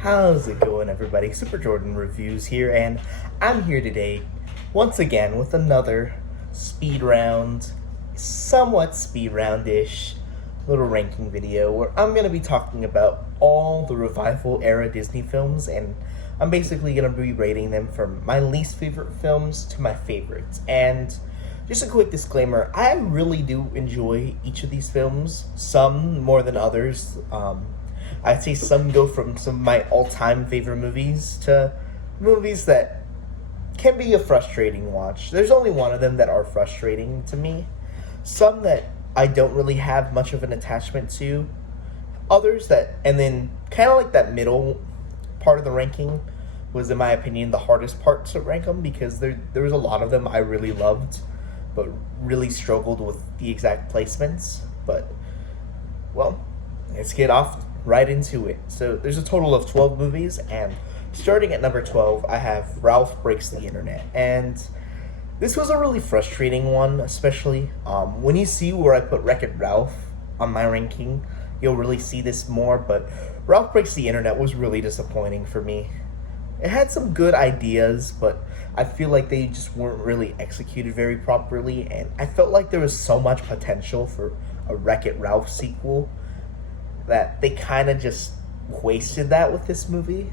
How's it going, everybody? Super Jordan Reviews here, and I'm here today once again with another speed round, somewhat speed roundish little ranking video where I'm going to be talking about all the revival era Disney films, and I'm basically going to be rating them from my least favorite films to my favorites. And just a quick disclaimer, I really do enjoy each of these films, some more than others. I'd say some go from some of my all-time favorite movies to movies that can be a frustrating watch. There's only one of them that are frustrating to me. Some that I don't really have much of an attachment to. Others that, and then kind of like that middle part of the ranking was, in my opinion, the hardest part to rank them because there was a lot of them I really loved, but really struggled with the exact placements. But, well, let's get off right into it. So there's a total of 12 movies, and starting at number 12, I have Ralph Breaks the Internet. And this was a really frustrating one, especially when you see where I put Wreck-It Ralph on my ranking, you'll really see this more, but Ralph Breaks the Internet was really disappointing for me. It had some good ideas, but I feel like they just weren't really executed very properly, and I felt like there was so much potential for a Wreck-It Ralph sequel that they kind of just wasted that with this movie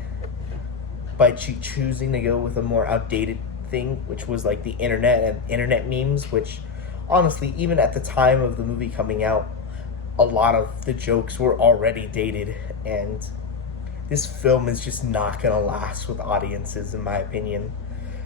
by choosing to go with a more outdated thing, which was like the internet and internet memes, which honestly, even at the time of the movie coming out, a lot of the jokes were already dated, and this film is just not gonna last with audiences, in my opinion.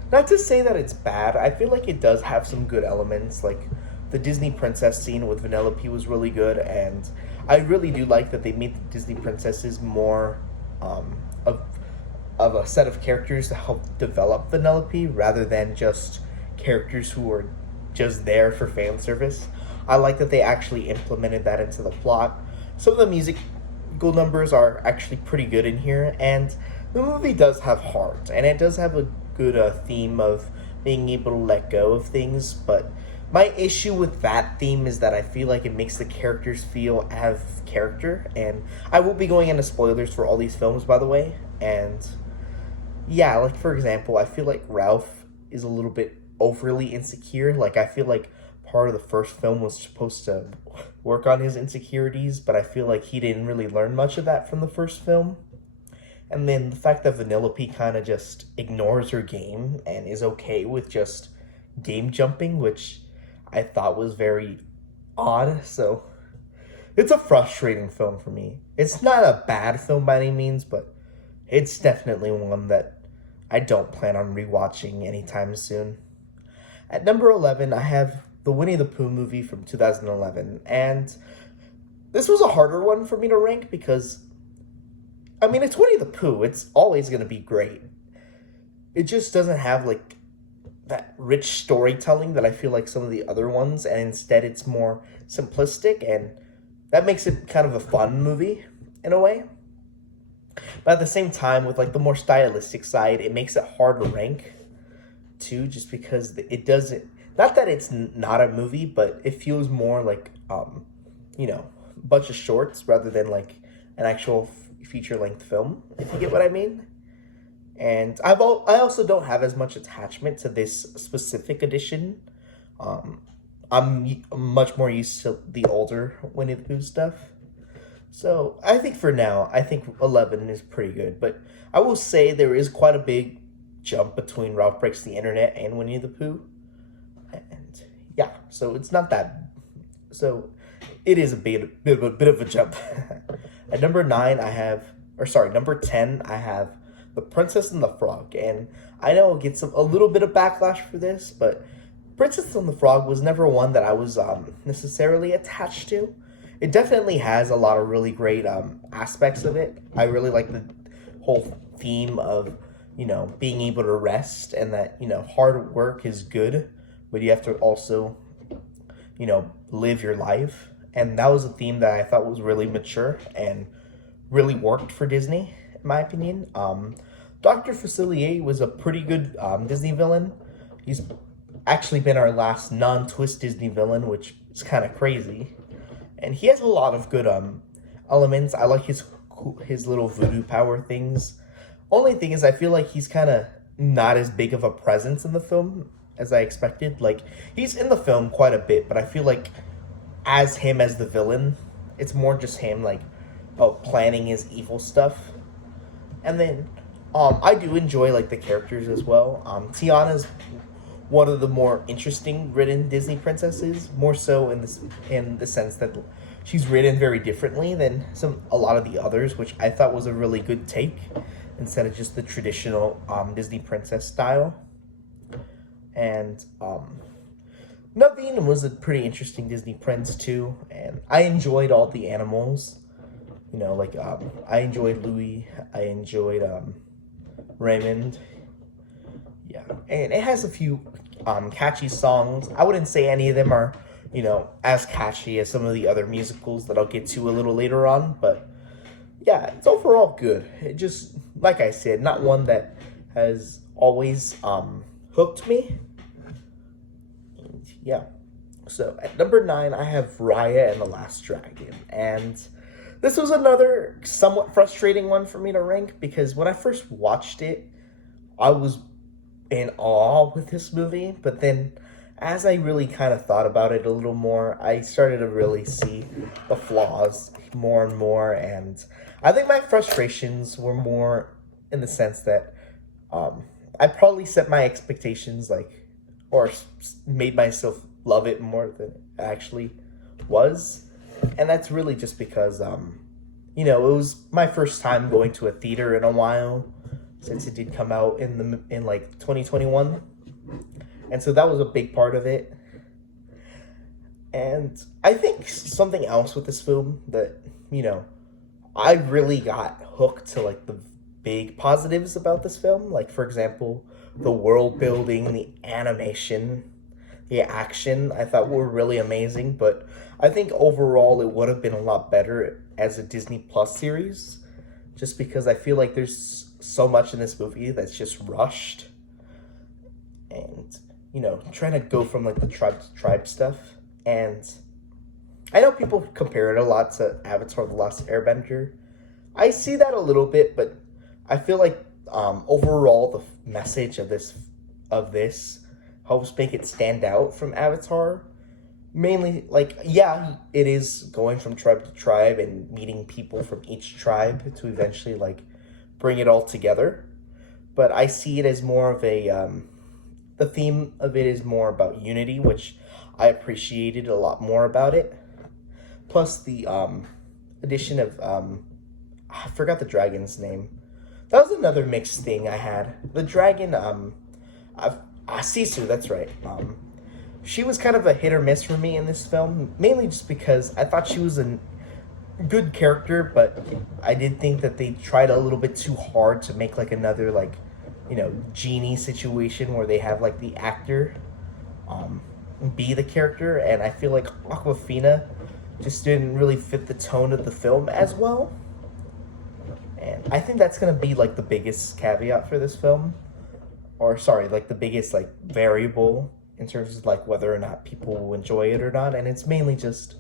Not to say that it's bad, I feel like it does have some good elements, like the Disney princess scene with Vanellope was really good, and I really do like that they made the Disney princesses more of a set of characters to help develop Vanellope rather than just characters who were just there for fan service. I like that they actually implemented that into the plot. Some of the musical numbers are actually pretty good in here, and the movie does have heart, and it does have a good theme of being able to let go of things, but my issue with that theme is that I feel like it makes the characters feel out of character, and I will be going into spoilers for all these films, by the way, and yeah, like for example, I feel like Ralph is a little bit overly insecure. Like I feel like part of the first film was supposed to work on his insecurities, but I feel like he didn't really learn much of that from the first film. And then the fact that Vanellope kind of just ignores her game and is okay with just game jumping, which I thought was very odd. So it's a frustrating film for me. It's not a bad film by any means, but it's definitely one that I don't plan on rewatching anytime soon. At number 11, I have the Winnie the Pooh movie from 2011, and this was a harder one for me to rank because, I mean, it's Winnie the Pooh. It's always going to be great. It just doesn't have, like, that rich storytelling that I feel like some of the other ones, and instead it's more simplistic, and that makes it kind of a fun movie in a way. But at the same time, with like the more stylistic side, it makes it hard to rank too, just because it doesn't. Not that it's not a movie, but it feels more like a bunch of shorts rather than like an actual feature length film. If you get what I mean. And I also don't have as much attachment to this specific edition. I'm much more used to the older Winnie the Pooh stuff. So I think for now, I think 11 is pretty good. But I will say there is quite a big jump between Ralph Breaks the Internet and Winnie the Pooh. And yeah, so it's not that. So it is a bit of a jump. At number 9, number 10, I have The Princess and the Frog. And I know I'll get a little bit of backlash for this, but Princess and the Frog was never one that I was necessarily attached to. It definitely has a lot of really great aspects of it. I really like the whole theme of, being able to rest, and that, hard work is good, but you have to also, live your life. And that was a theme that I thought was really mature and really worked for Disney, in my opinion. Dr. Facilier was a pretty good Disney villain. He's actually been our last non-twist Disney villain, which is kind of crazy. And he has a lot of good elements. I like his his little voodoo power things. Only thing is, I feel like he's kind of not as big of a presence in the film as I expected. Like, he's in the film quite a bit, but I feel like as him as the villain, it's more just him, like, oh, planning his evil stuff. And then, I do enjoy, like, the characters as well. Tiana's one of the more interesting written Disney princesses, more so in the sense that she's written very differently than a lot of the others, which I thought was a really good take instead of just the traditional Disney princess style. And Naveen was a pretty interesting Disney prince too, and I enjoyed all the animals. You know, like I enjoyed Louis, I enjoyed Raymond. Yeah, and it has a few catchy songs. I wouldn't say any of them are, you know, as catchy as some of the other musicals that I'll get to a little later on, but yeah, it's overall good. It just, like I said, not one that has always hooked me. And yeah. So at number 9, I have Raya and the Last Dragon, and this was another somewhat frustrating one for me to rank because when I first watched it, I was in awe with this movie, but then as I really kind of thought about it a little more, I started to really see the flaws more and more, and I think my frustrations were more in the sense that I probably set my expectations like, or made myself love it more than it actually was, and that's really just because you know, it was my first time going to a theater in a while since it did come out in like 2021, and so that was a big part of it. And I think something else with this film that, you know, I really got hooked to, like, the big positives about this film, like, for example, the world building, the animation, the action, I thought were really amazing, but I think overall it would have been a lot better as a Disney Plus series, just because I feel like there's so much in this movie that's just rushed, and, you know, trying to go from, like, the tribe to tribe stuff. And I know people compare it a lot to Avatar: The Last Airbender. I see that a little bit, but I feel like overall the message of this helps make it stand out from Avatar. Mainly, like, yeah, it is going from tribe to tribe and meeting people from each tribe to eventually, like, bring it all together. But I see it as more of a the theme of it is more about unity, which I appreciated a lot more about it. Plus the addition of I forgot the dragon's name. That was another mixed thing I had. The dragon Sisu, that's right. She was kind of a hit or miss for me in this film, mainly just because I thought she was a good character, but I did think that they tried a little bit too hard to make like another, like, you know, genie situation where they have like the actor be the character, and I feel like Aquafina just didn't really fit the tone of the film as well. And I think that's gonna be like the biggest caveat for this film, or sorry, like the biggest like variable in terms of like whether or not people will enjoy it or not. And it's mainly just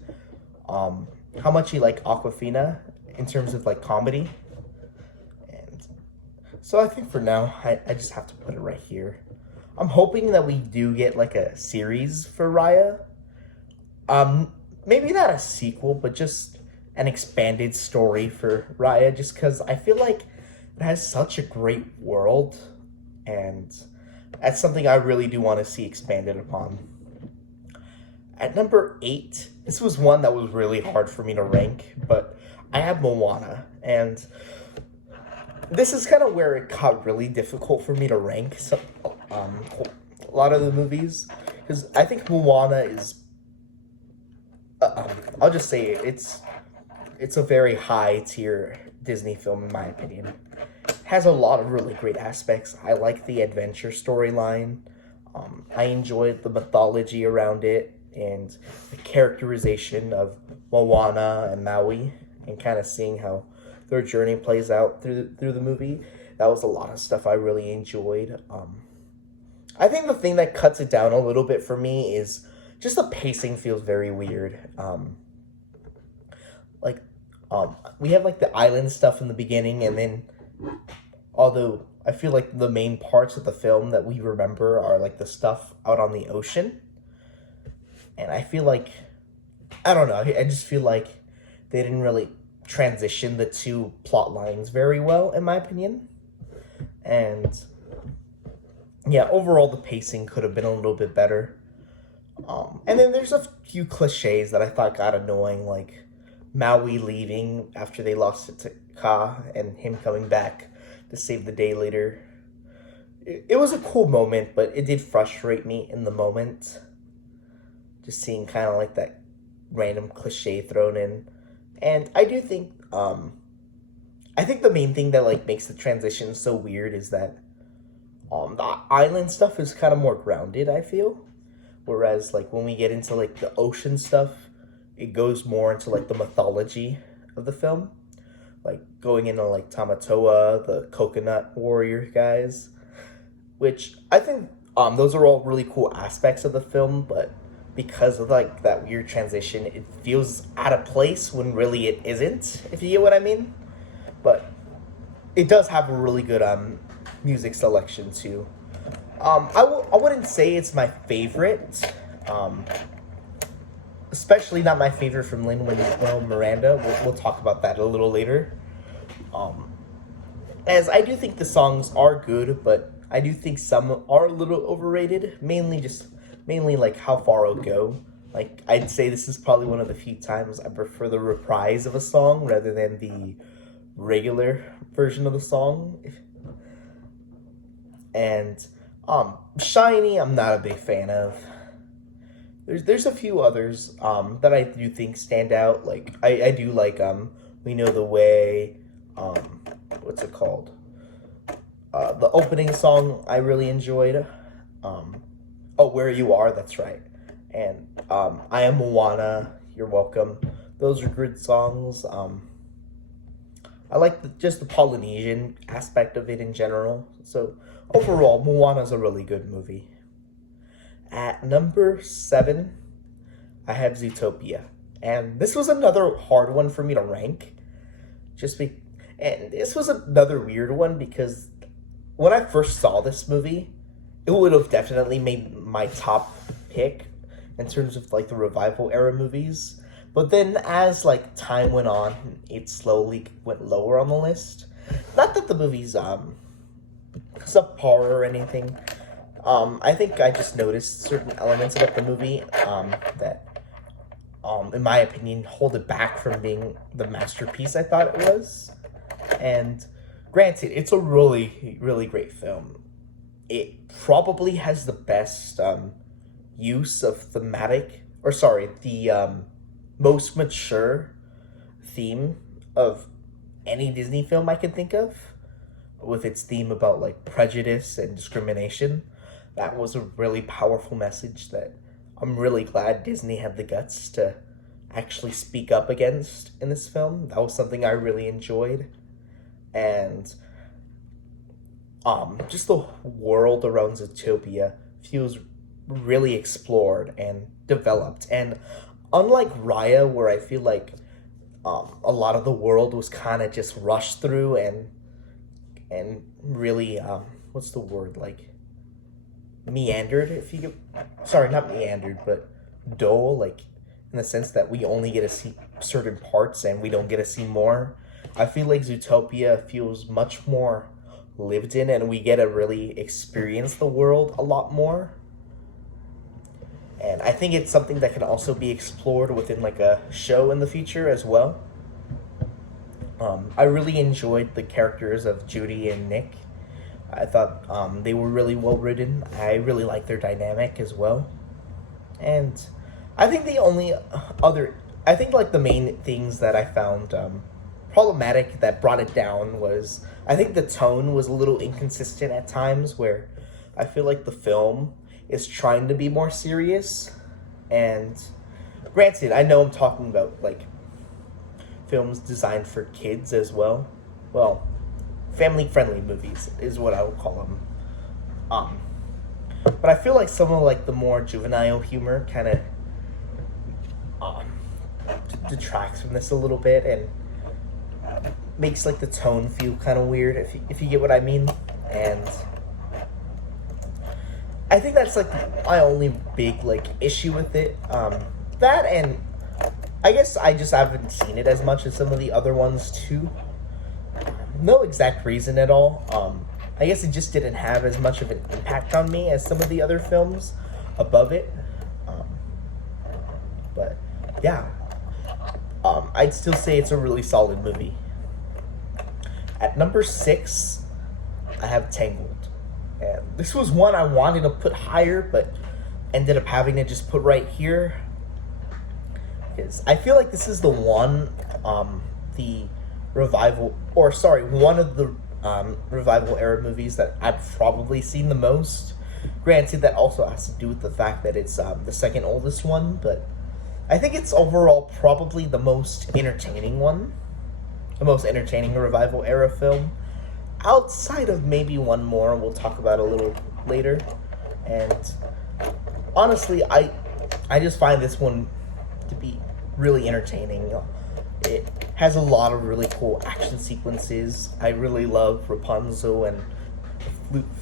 how much you like Aquafina in terms of like comedy. And so I think for now I just have to put it right here. I'm hoping that we do get like a series for Raya. Maybe not a sequel, but just an expanded story for Raya, just because I feel like it has such a great world, and that's something I really do want to see expanded upon. At number 8, this was one that was really hard for me to rank, but I have Moana, and this is kind of where it got really difficult for me to rank a lot of the movies, because I think Moana is I'll just say it's a very high tier Disney film in my opinion. It has a lot of really great aspects. I like the adventure storyline. I enjoyed the mythology around it and the characterization of Moana and Maui, and kind of seeing how their journey plays out through the movie. That was a lot of stuff I really enjoyed. I think the thing that cuts it down a little bit for me is just the pacing feels very weird. Like, We have like the island stuff in the beginning, and then although I feel like the main parts of the film that we remember are like the stuff out on the ocean, and I feel like I don't know. I just feel like they didn't really transition the two plot lines very well, in my opinion. And yeah, overall the pacing could have been a little bit better. And then there's a few cliches that I thought got annoying, like Maui leaving after they lost it to Ka and him coming back to save the day later. It was a cool moment, but it did frustrate me in the moment. Just seeing kind of like that random cliche thrown in. And I do think, I think the main thing that like makes the transition so weird is that the island stuff is kind of more grounded, I feel. Whereas like when we get into like the ocean stuff, it goes more into like the mythology of the film. Like going into like Tamatoa, the coconut warrior guys, which I think those are all really cool aspects of the film, but because of like that weird transition, it feels out of place when really it isn't, if you get what I mean. But it does have a really good music selection too. I wouldn't say it's my favorite, especially not my favorite from Lin-Manuel Miranda. We'll talk about that a little later. As I do think the songs are good, but I do think some are a little overrated. Mainly like How Far I'll Go. Like I'd say this is probably one of the few times I prefer the reprise of a song rather than the regular version of the song. And Shiny, I'm not a big fan of. There's a few others that I do think stand out. Like I do like We Know the Way. What's it called? The opening song I really enjoyed. Oh, Where You Are, that's right. And I Am Moana, You're Welcome. Those are good songs. I like just the Polynesian aspect of it in general. So overall, Moana's a really good movie. At number 7, I have Zootopia. And this was another hard one for me to rank. And this was another weird one because when I first saw this movie, it would have definitely made my top pick in terms of like the revival era movies. But then as like time went on, it slowly went lower on the list. Not that the movie's subpar or anything. I think I just noticed certain elements about the movie that in my opinion hold it back from being the masterpiece I thought it was. And granted, it's a really, really great film. It probably has the best use of the most mature theme of any Disney film I can think of, with its theme about like prejudice and discrimination. That was a really powerful message that I'm really glad Disney had the guts to actually speak up against in this film. That was something I really enjoyed. And just the world around Zootopia feels really explored and developed. And unlike Raya, where I feel like a lot of the world was kind of just rushed through and really what's the word, like meandered, if you sorry, not meandered, but dull, like in the sense that we only get to see certain parts and we don't get to see more. I feel like Zootopia feels much more lived in and we get to really experience the world a lot more. And I think it's something that can also be explored within like a show in the future as well. I really enjoyed the characters of Judy and Nick. I thought they were really well written. I really liked their dynamic as well. And I think the main things that I found problematic that brought it down was, I think the tone was a little inconsistent at times, where I feel like the film is trying to be more serious. And granted, I know I'm talking about like films designed for kids as well. Well, family-friendly movies is what I would call them. But I feel like some of like the more juvenile humor kind of detracts from this a little bit, and makes like the tone feel kind of weird, if you get what I mean. And I think that's like my only big like issue with it. That, and I guess I just haven't seen it as much as some of the other ones too. No exact reason at all. I guess it just didn't have as much of an impact on me as some of the other films above it. Um, but yeah, I'd still say it's a really solid movie. At number 6, I have Tangled. And this was one I wanted to put higher, but ended up having to just put right here. Because I feel like this is the one, the revival, or sorry, one of the revival era movies that I've probably seen the most. Granted, that also has to do with the fact that it's the second oldest one, but I think it's overall probably the most entertaining one. The most entertaining revival era film. Outside of maybe one more we'll talk about a little later. And honestly, I just find this one to be really entertaining. It has a lot of really cool action sequences. I really love Rapunzel and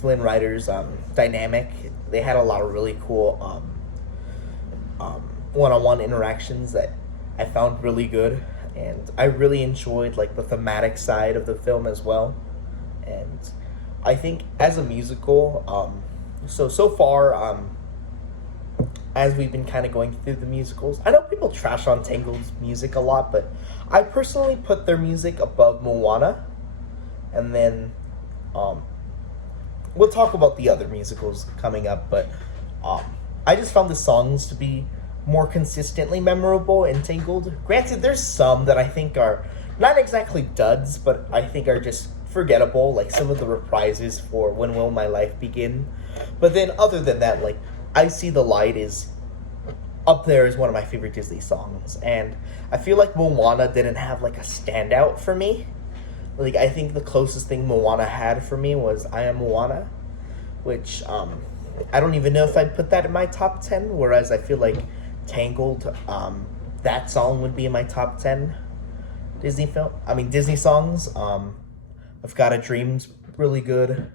Flynn Rider's dynamic. They had a lot of really cool one-on-one interactions that I found really good, and I really enjoyed like the thematic side of the film as well. And I think as a musical, so far, as we've been kind of going through the musicals, I know people trash on Tangled's music a lot, but I personally put their music above Moana. And then we'll talk about the other musicals coming up, but I just found the songs to be more consistently memorable in Tangled. Granted, there's some that I think are not exactly duds, but I think are just forgettable, like some of the reprises for When Will My Life Begin. But then other than that, like I See the Light is up there as one of my favorite Disney songs, and I feel like Moana didn't have like a standout for me. Like I think the closest thing Moana had for me was I Am Moana, which I don't even know if I'd put that in my top 10, whereas I feel like Tangled, that song would be in my top 10 Disney songs. I've Got a Dream's really good.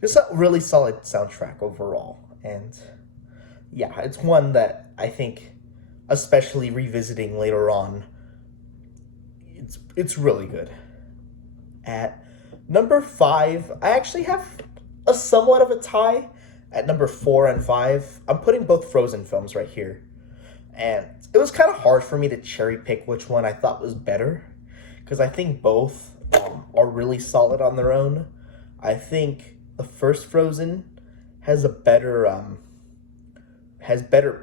Just a really solid soundtrack overall. And yeah, it's one that I think, especially revisiting later on, it's really good. At number 5, I actually have a somewhat of a tie. At number 4 and 5, I'm putting both Frozen films right here. And it was kind of hard for me to cherry pick which one I thought was better, because I think both are really solid on their own. I think the first Frozen has a better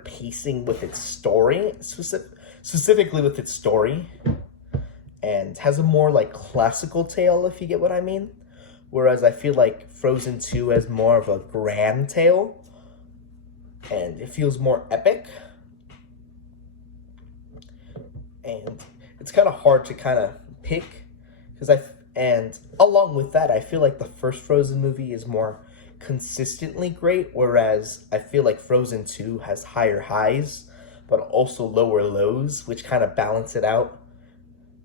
pacing with its story, specifically with its story, and has a more like classical tale, if you get what I mean. Whereas I feel like Frozen 2 has more of a grand tale, and it feels more epic. And it's kind of hard to kind of pick, and along with that, I feel like the first Frozen movie is more consistently great, whereas I feel like Frozen 2 has higher highs, but also lower lows, which kind of balance it out.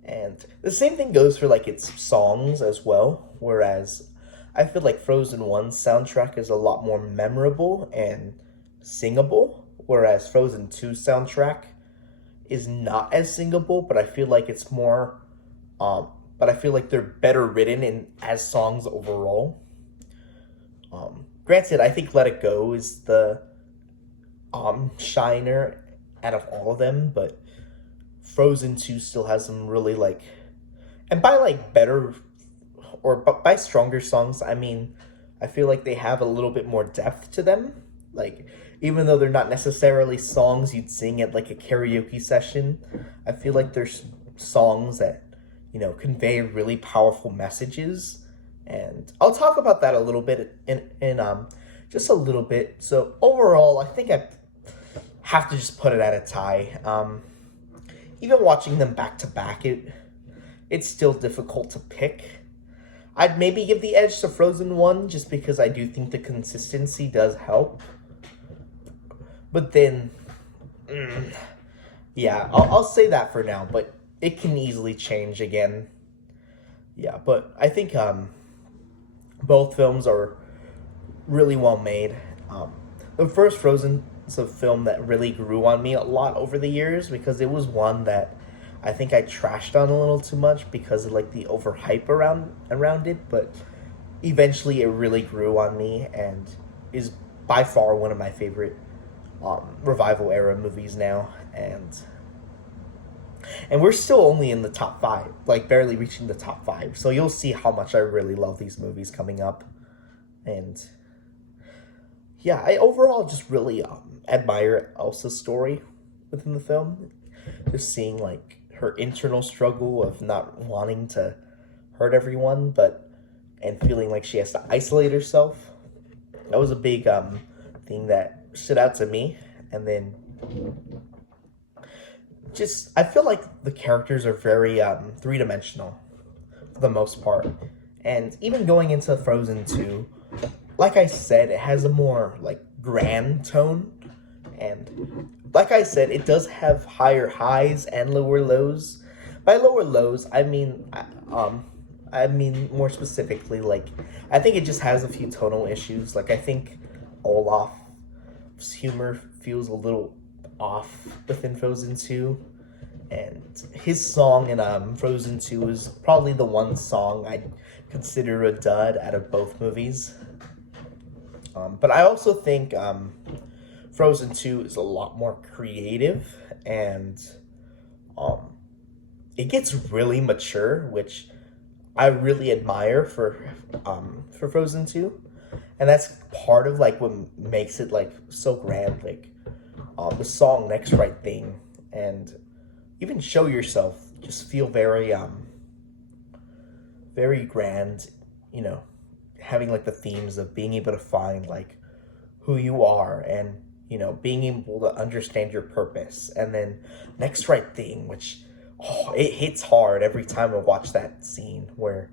And the same thing goes for like its songs as well, whereas I feel like Frozen 1's soundtrack is a lot more memorable and singable, whereas Frozen 2's soundtrack is not as singable, but I feel like it's more but I feel like they're better written in as songs overall. Granted, I think Let It Go is the shiner out of all of them, but Frozen 2 still has some really like, and by like better or by stronger songs, I mean I feel like they have a little bit more depth to them. Like even though they're not necessarily songs you'd sing at like a karaoke session, I feel like there's songs that, you know, convey really powerful messages. And I'll talk about that a little bit in just a little bit. So overall, I think I have to just put it at a tie. Even watching them back to back, it's still difficult to pick. I'd maybe give the edge to Frozen 1 just because I do think the consistency does help. But then, yeah, I'll say that for now, but it can easily change again. Yeah, but I think both films are really well made. Um, the first Frozen is a film that really grew on me a lot over the years because it was one that I think I trashed on a little too much because of like the overhype around it, but eventually it really grew on me and is by far one of my favorite revival era movies now, and we're still only in the top five, like barely reaching the top five. So you'll see how much I really love these movies coming up, and yeah, I overall just really admire Elsa's story within the film. Just seeing like her internal struggle of not wanting to hurt everyone, but and feeling like she has to isolate herself. That was a big thing that stood out to me. And then just I feel like the characters are very three dimensional for the most part. And even going into Frozen 2, like I said, it has a more like grand tone. And like I said, it does have higher highs and lower lows. By lower lows, I mean more specifically, like I think it just has a few tonal issues. Like I think Olaf's humor feels a little off within Frozen 2. And his song in Frozen 2 is probably the one song I'd consider a dud out of both movies. But I also think Frozen 2 is a lot more creative, and it gets really mature, which I really admire for Frozen 2. And that's part of like what makes it like so grand, like the song Next Right Thing and even Show Yourself just feel very grand, you know, having like the themes of being able to find like who you are and, you know, being able to understand your purpose. And then Next Right Thing, which it hits hard every time I watch that scene, where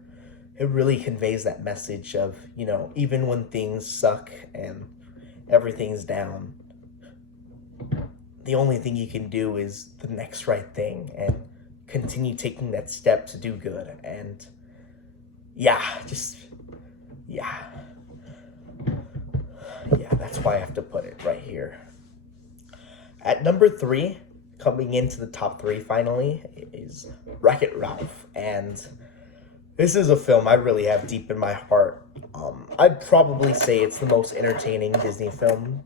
it really conveys that message of, you know, even when things suck and everything's down, the only thing you can do is the next right thing and continue taking that step to do good. And yeah, that's why I have to put it right here. At number 3, coming into the top 3 finally, is Wreck-It Ralph. And this is a film I really have deep in my heart. I'd probably say it's the most entertaining Disney film.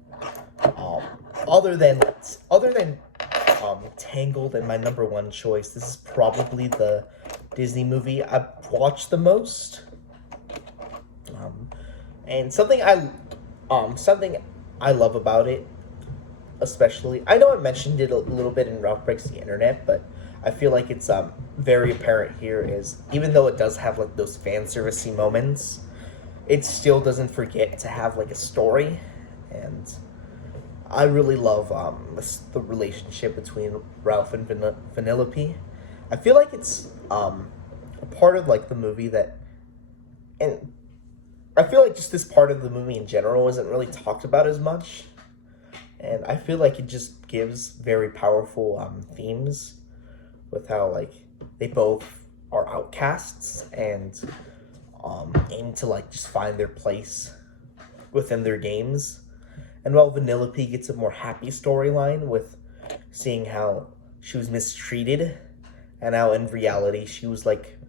Other than Tangled and my number 1 choice, this is probably the Disney movie I've watched the most. And something I love about it, especially, I know I mentioned it a little bit in Ralph Breaks the Internet, but I feel like it's very apparent here, is even though it does have like those fan servicey moments, it still doesn't forget to have like a story. And I really love the relationship between Ralph and Vanellope. I feel like it's a part of like the movie that, and I feel like just this part of the movie in general isn't really talked about as much. And I feel like it just gives very powerful themes with how like they both are outcasts and aim to like just find their place within their games. And while Vanellope gets a more happy storyline with seeing how she was mistreated and how in reality she was like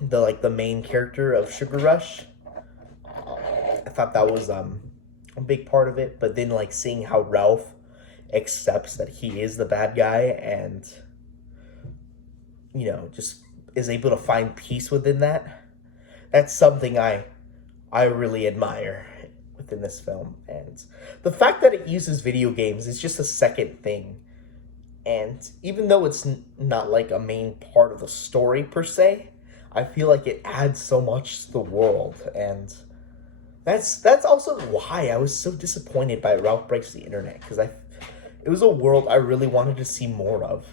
the main character of Sugar Rush. I thought that was a big part of it. But then like seeing how Ralph accepts that he is the bad guy and, you know, just is able to find peace within that. That's something I really admire within this film. And the fact that it uses video games is just a second thing. And even though it's not like a main part of the story per se, I feel like it adds so much to the world. And that's also why I was so disappointed by Ralph Breaks the Internet, because it was a world I really wanted to see more of,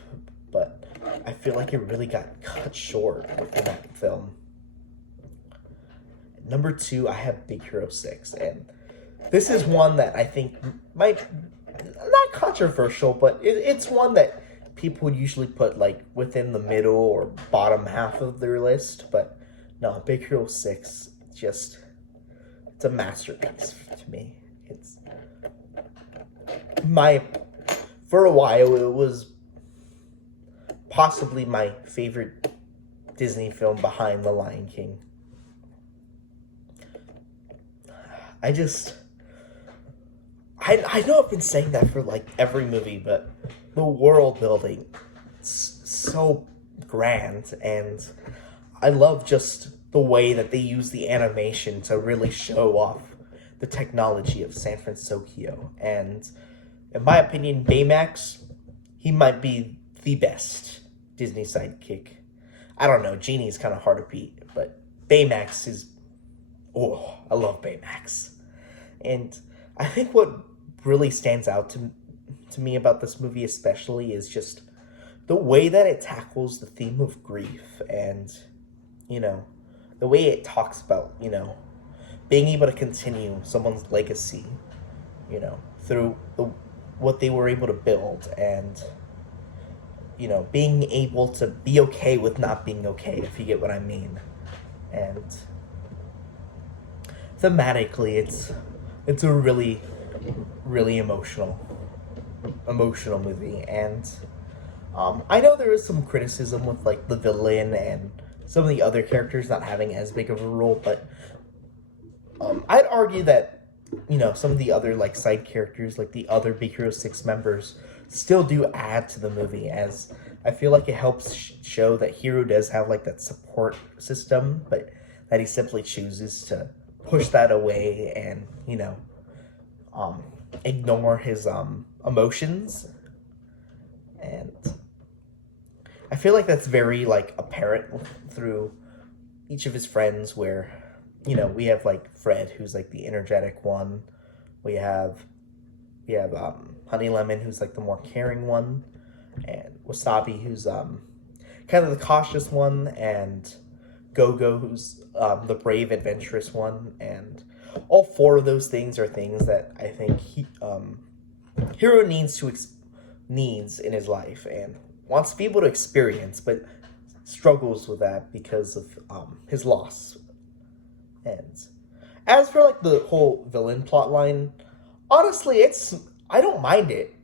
but I feel like it really got cut short within that film. Number 2, I have Big Hero 6, and this is one that I think might, not controversial, but it's one that people would usually put like within the middle or bottom half of their list, but no, Big Hero 6 just, it's a masterpiece to me. It's my, for a while it was possibly my favorite Disney film behind The Lion King. I know I've been saying that for like every movie, but the world building, it's so grand, and I love just the way that they use the animation to really show off the technology of San Francisco. And in my opinion, Baymax, he might be the best Disney sidekick. I don't know, Genie's kind of hard to beat, but Baymax is, oh, I love Baymax. And I think what really stands out to me about this movie especially is just the way that it tackles the theme of grief, and, you know, the way it talks about, you know, being able to continue someone's legacy, you know, through what they were able to build, and, you know, being able to be okay with not being okay, if you get what I mean. And thematically, it's a really, really emotional movie. And I know there is some criticism with like the villain and some of the other characters not having as big of a role, but I'd argue that, you know, some of the other like side characters, like the other Big Hero 6 members, still do add to the movie, as I feel like it helps show that Hero does have like that support system, but that he simply chooses to push that away and, you know, ignore his emotions. And I feel like that's very like apparent through each of his friends, where, you know, we have like Fred, who's like the energetic one. We have Honey Lemon, who's like the more caring one, and Wasabi, who's kind of the cautious one, and Go-Go, who's the brave, adventurous one. And all four of those things are things that I think Hero needs in his life and wants to be able to experience, but struggles with that because of his loss. And as for like the whole villain plot line, honestly, I don't mind it.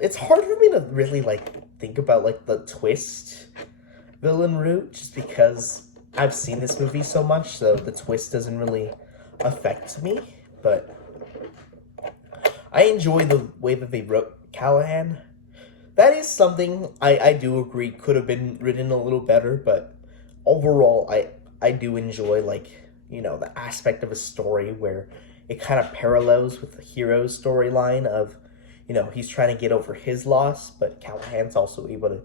It's hard for me to really like think about like the twist villain route, just because I've seen this movie so much, so the twist doesn't really affect me. But I enjoy the way that they wrote Callahan. That is something I do agree could have been written a little better, but overall I do enjoy, like, you know, the aspect of a story where it kind of parallels with the Hero's storyline of, you know, he's trying to get over his loss, but Callahan's also able to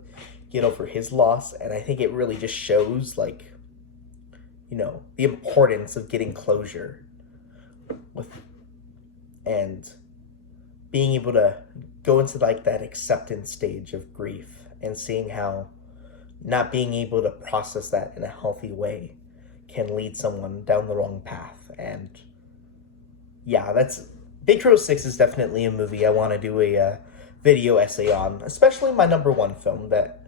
get over his loss. And I think it really just shows, like, you know, the importance of getting closure with, and being able to go into like that acceptance stage of grief, and seeing how not being able to process that in a healthy way can lead someone down the wrong path. And yeah, that's Big Hero 6 is definitely a movie I want to do a video essay on, especially my number one film that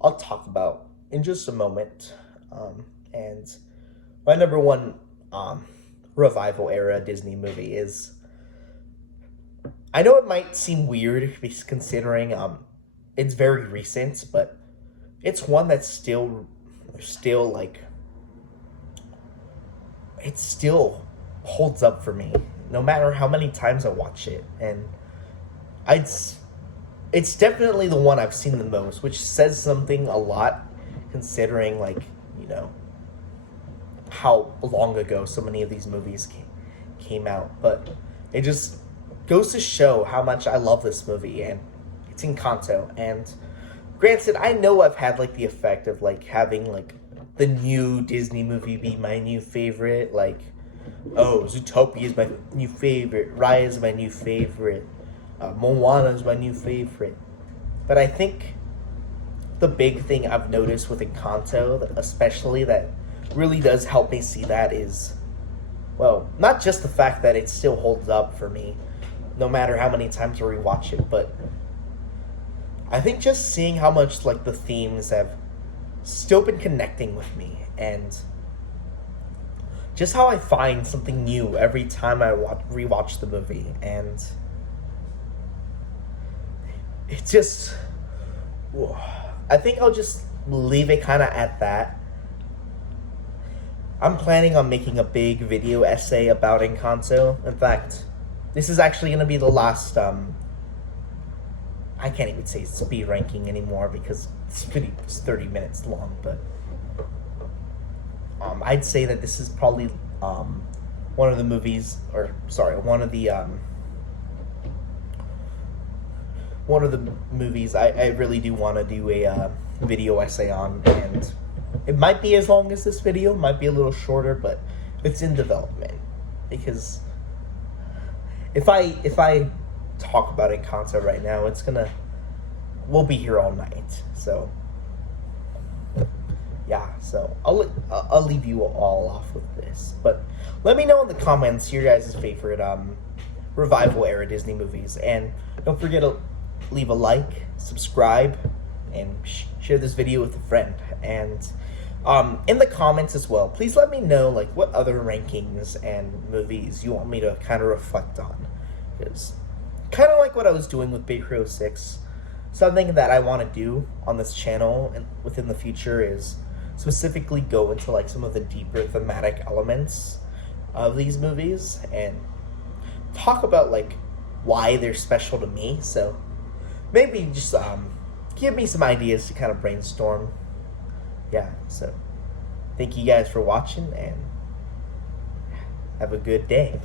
I'll talk about in just a moment. And my number one revival era Disney movie is, I know it might seem weird considering it's very recent, but it's one that's still like, it still holds up for me no matter how many times I watch it. And it's definitely the one I've seen the most, which says something a lot considering, like, you know, how long ago so many of these movies came out. But it just goes to show how much I love this movie, and it's Encanto. And granted, I know I've had like the effect of like having like the new Disney movie be my new favorite, like, oh, Zootopia is my new favorite, Raya is my new favorite, Moana is my new favorite. But I think the big thing I've noticed with Encanto, especially, that really does help me see that is, well, not just the fact that it still holds up for me, no matter how many times I rewatch it, but I think just seeing how much like the themes have still been connecting with me, and just how I find something new every time I rewatch the movie, and it just, I think I'll just leave it kind of at that. I'm planning on making a big video essay about Encanto. In fact, this is actually going to be the last, I can't even say speed ranking anymore because it's 30 minutes long, but I'd say that this is probably one of the movies, or sorry, one of the movies I really do want to do a video essay on, and it might be as long as this video, might be a little shorter, but it's in development, because if I talk about Encanto right now, we'll be here all night. So yeah, so I'll leave you all off with this, but let me know in the comments your guys' favorite revival era Disney movies, and don't forget to leave a like, subscribe, and share this video with a friend. And in the comments as well, please let me know like what other rankings and movies you want me to kind of reflect on, because kind of like what I was doing with Big Hero 6, something that I want to do on this channel and within the future is specifically go into like some of the deeper thematic elements of these movies and talk about like why they're special to me. So maybe just give me some ideas to kind of brainstorm. Yeah, so thank you guys for watching, and have a good day.